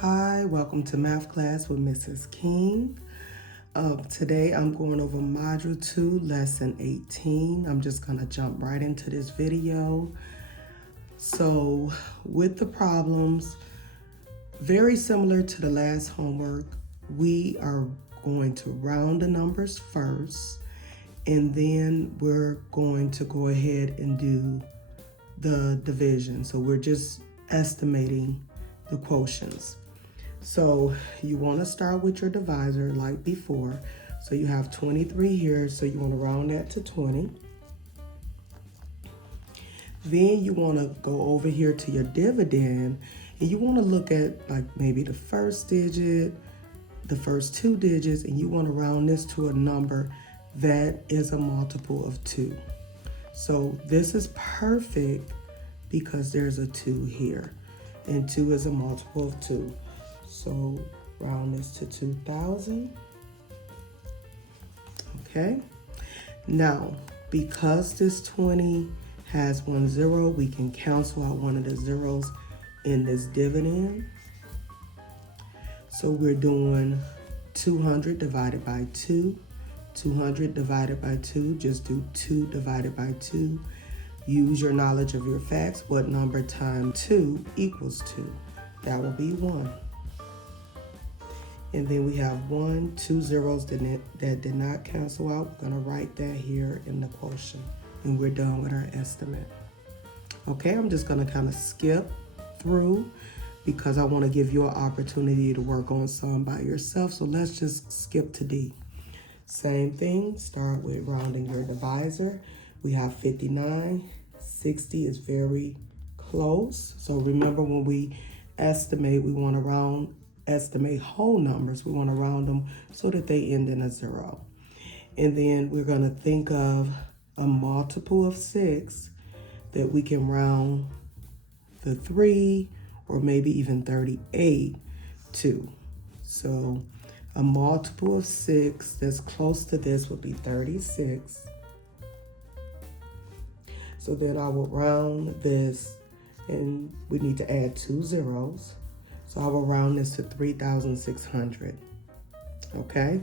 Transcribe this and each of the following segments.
Hi, welcome to Math Class with Mrs. King. Today I'm going over Module 2, Lesson 18. I'm just going to jump right into this video. So with the problems, very similar to the last homework, we are going to round the numbers first, and then we're going to go ahead and do the division. So we're just estimating the quotients. So you want to start with your divisor like before. So you have 23 here, so you want to round that to 20. Then you want to go over here to your dividend, and you want to look at like maybe the first digit, the first two digits, and you want to round this to a number that is a multiple of 2. So this is perfect because there's a 2 here, and 2 is a multiple of 2. So round this to 2,000. Okay. Now, because this 20 has 1 0, we can cancel out one of the zeros in this dividend. So we're doing 200 divided by 2. 200 divided by 2, just do 2 divided by 2. Use your knowledge of your facts. What number times 2 equals 2? That will be 1. And then we have 1, 2 zeros that did not cancel out. We're going to write that here in the quotient. And we're done with our estimate. Okay, I'm just going to kind of skip through because I want to give you an opportunity to work on some by yourself. So let's just skip to D. Same thing, start with rounding your divisor. We have 59. 60 is very close. So remember, when we estimate, we want to estimate whole numbers. We want to round them so that they end in a 0. And then we're going to think of a multiple of 6 that we can round the 3 or maybe even 38 to. So a multiple of 6 that's close to this would be 36. So then I will round this, and we need to add 2 zeros. So I will round this to 3,600. Okay?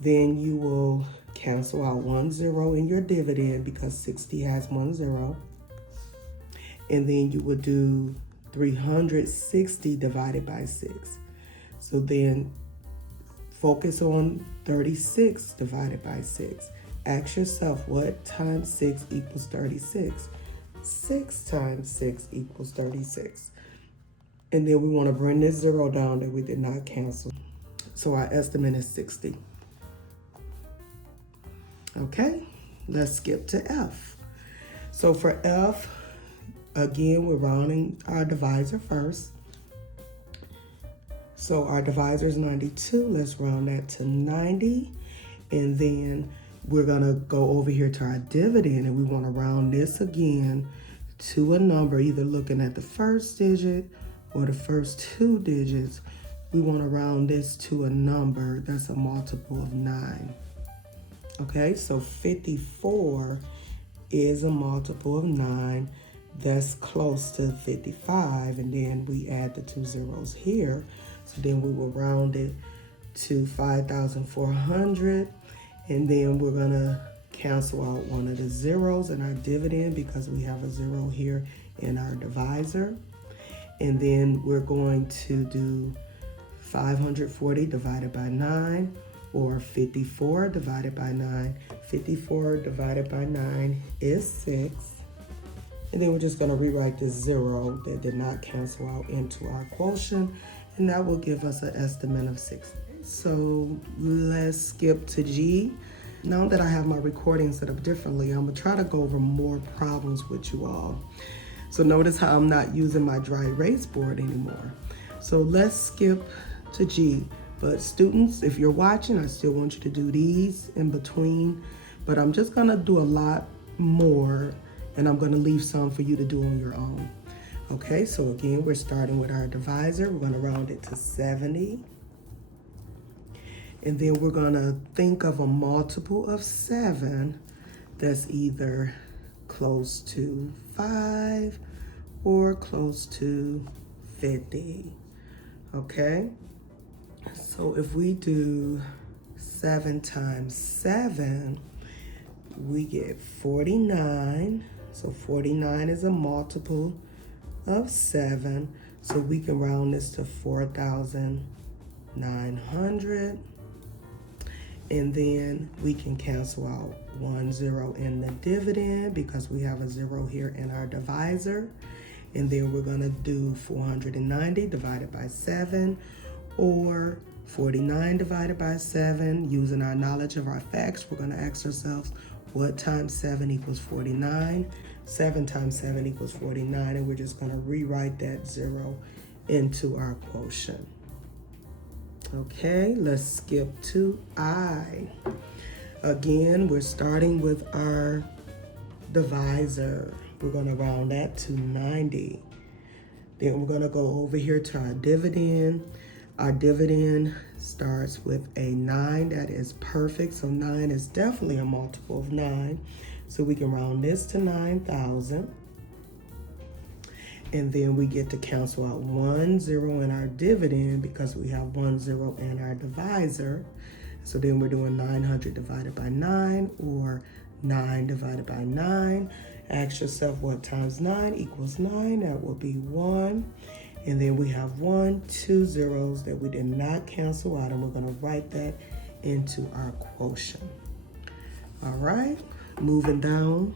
Then you will cancel out 1 0 in your dividend because 60 has 1 0. And then you will do 360 divided by 6. So then focus on 36 divided by 6. Ask yourself, what times 6 equals 36? 6 times 6 equals 36. And then we want to bring this 0 down that we did not cancel. So our estimate is 60. Okay, let's skip to F. So for F, again, we're rounding our divisor first. So our divisor is 92. Let's round that to 90. And then we're going to go over here to our dividend, and we want to round this again to a number, either looking at the first digit or the first 2 digits. We want to round this to a number that's a multiple of 9. Okay, so 54 is a multiple of 9. That's close to 55, and then we add the 2 zeros here. So then we will round it to 5,400, and then we're going to cancel out one of the zeros in our dividend because we have a 0 here in our divisor. And then we're going to do 540 divided by 9, or 54 divided by 9. 54 divided by 9 is 6. And then we're just going to rewrite this 0 that did not cancel out into our quotient, and that will give us an estimate of 60. So let's skip to G. Now that I have my recording set up differently, I'm going to try to go over more problems with you all. So notice how I'm not using my dry erase board anymore. So let's skip to G. But students, if you're watching, I still want you to do these in between. But I'm just going to do a lot more, and I'm going to leave some for you to do on your own. Okay, so again, we're starting with our divisor. We're going to round it to 70. And then we're going to think of a multiple of 7 that's either close to 5 or close to 50. okay? So if we do 7 times 7, we get 49. So 49 is a multiple of 7. So we can round this to 4,900. And then we can cancel out 1 0 in the dividend because we have a 0 here in our divisor. And then we're going to do 490 divided by 7, or 49 divided by 7. Using our knowledge of our facts, we're going to ask ourselves, what times 7 equals 49? 7 times 7 equals 49, and we're just going to rewrite that 0 into our quotient. Okay, let's skip to I. Again, we're starting with our divisor. We're going to round that to 90. Then we're going to go over here to our dividend. Our dividend starts with a 9. That is perfect. So 9 is definitely a multiple of 9. So we can round this to 9,000. And then we get to cancel out 1 0 in our dividend because we have 1 0 in our divisor. So then we're doing 900 divided by 9, or 9 divided by 9. Ask yourself what times 9 equals 9. That will be 1. And then we have 1, 2 zeros that we did not cancel out, and we're going to write that into our quotient. All right, moving down.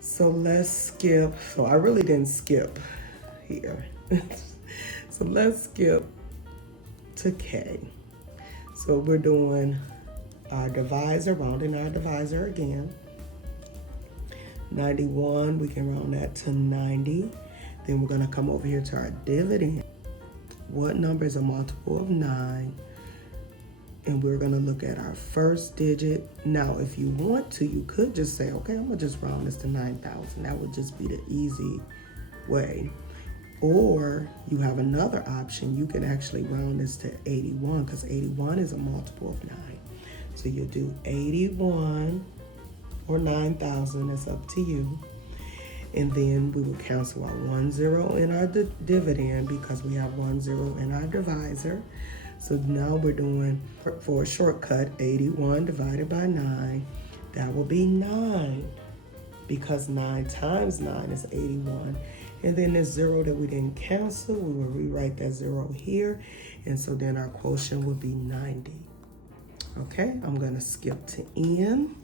So let's skip. So I really didn't skip here. So let's skip to K. So we're doing our divisor, rounding our divisor again. 91, we can round that to 90. Then we're going to come over here to our dividend. What number is a multiple of 9? And we're going to look at our first digit. Now, if you want to, you could just say, okay, I'm going to just round this to 9,000. That would just be the easy way. Or you have another option. You can actually round this to 81 because 81 is a multiple of 9. So you'll do 81 or 9,000. It's up to you. And then we will cancel out 1 0 in our dividend because we have 1 0 in our divisor. So now we're doing, for a shortcut, 81 divided by 9. That will be 9 because 9 times 9 is 81. And then this 0 that we didn't cancel, we will rewrite that 0 here. And so then our quotient would be 90. Okay, I'm going to skip to N.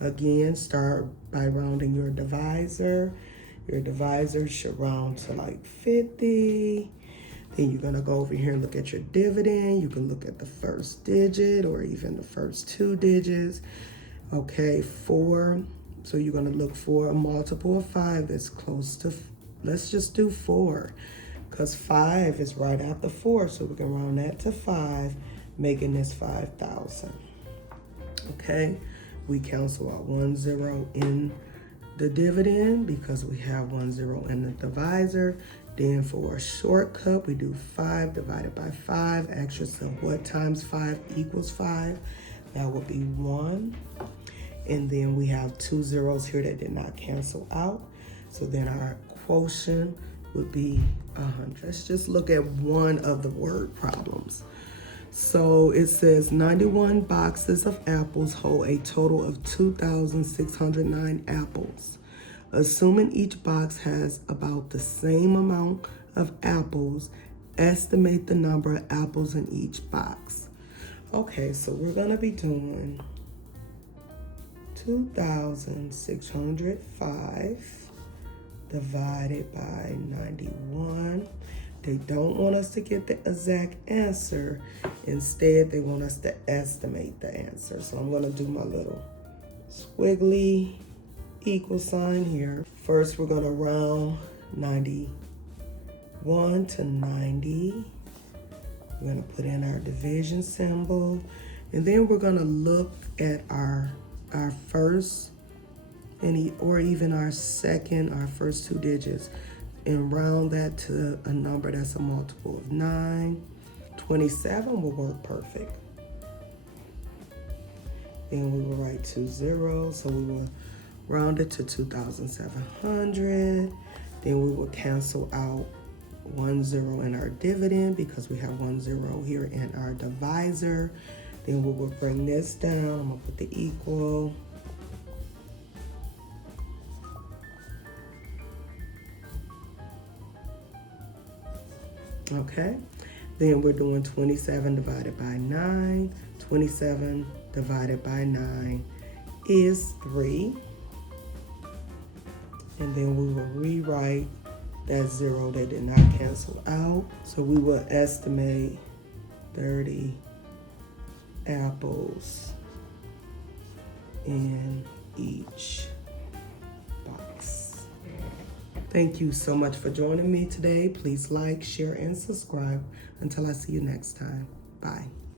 Again, start by rounding your divisor. Your divisor should round to like 50. Then you're going to go over here and look at your dividend. You can look at the first digit or even the first 2 digits. Okay, 4. So you're going to look for a multiple of 5 that's close to, let's just do 4. Because 5 is right after 4. So we can round that to 5, making this 5,000. Okay, we cancel out 1 0 in the dividend because we have 1 0 in the divisor. Then for a shortcut, we do 5 divided by 5. Ask yourself what times 5 equals 5. That would be 1. And then we have 2 zeros here that did not cancel out. So then our quotient would be 100. Let's just look at one of the word problems. So it says 91 boxes of apples hold a total of 2,609 apples. Assuming each box has about the same amount of apples, estimate the number of apples in each box. Okay, so we're going to be doing 2,605 divided by 91. They don't want us to get the exact answer. Instead, they want us to estimate the answer. So I'm going to do my little squiggly equal sign here. First, we're going to round 91 to 90. We're going to put in our division symbol. And then we're going to look at our first or even our second, our first 2 digits, and round that to a number that's a multiple of 9. 27 will work perfect. Then we will write 2 zeros, so we will round it to 2,700. Then we will cancel out 1 0 in our dividend because we have 1 0 here in our divisor. Then we will bring this down. I'm gonna put the equal. Okay, then we're doing 27 divided by 9. 27 divided by 9 is 3. And then we will rewrite that 0 that did not cancel out. So we will estimate 30 apples in each box. Thank you so much for joining me today. Please like, share, and subscribe. Until I see you next time. Bye.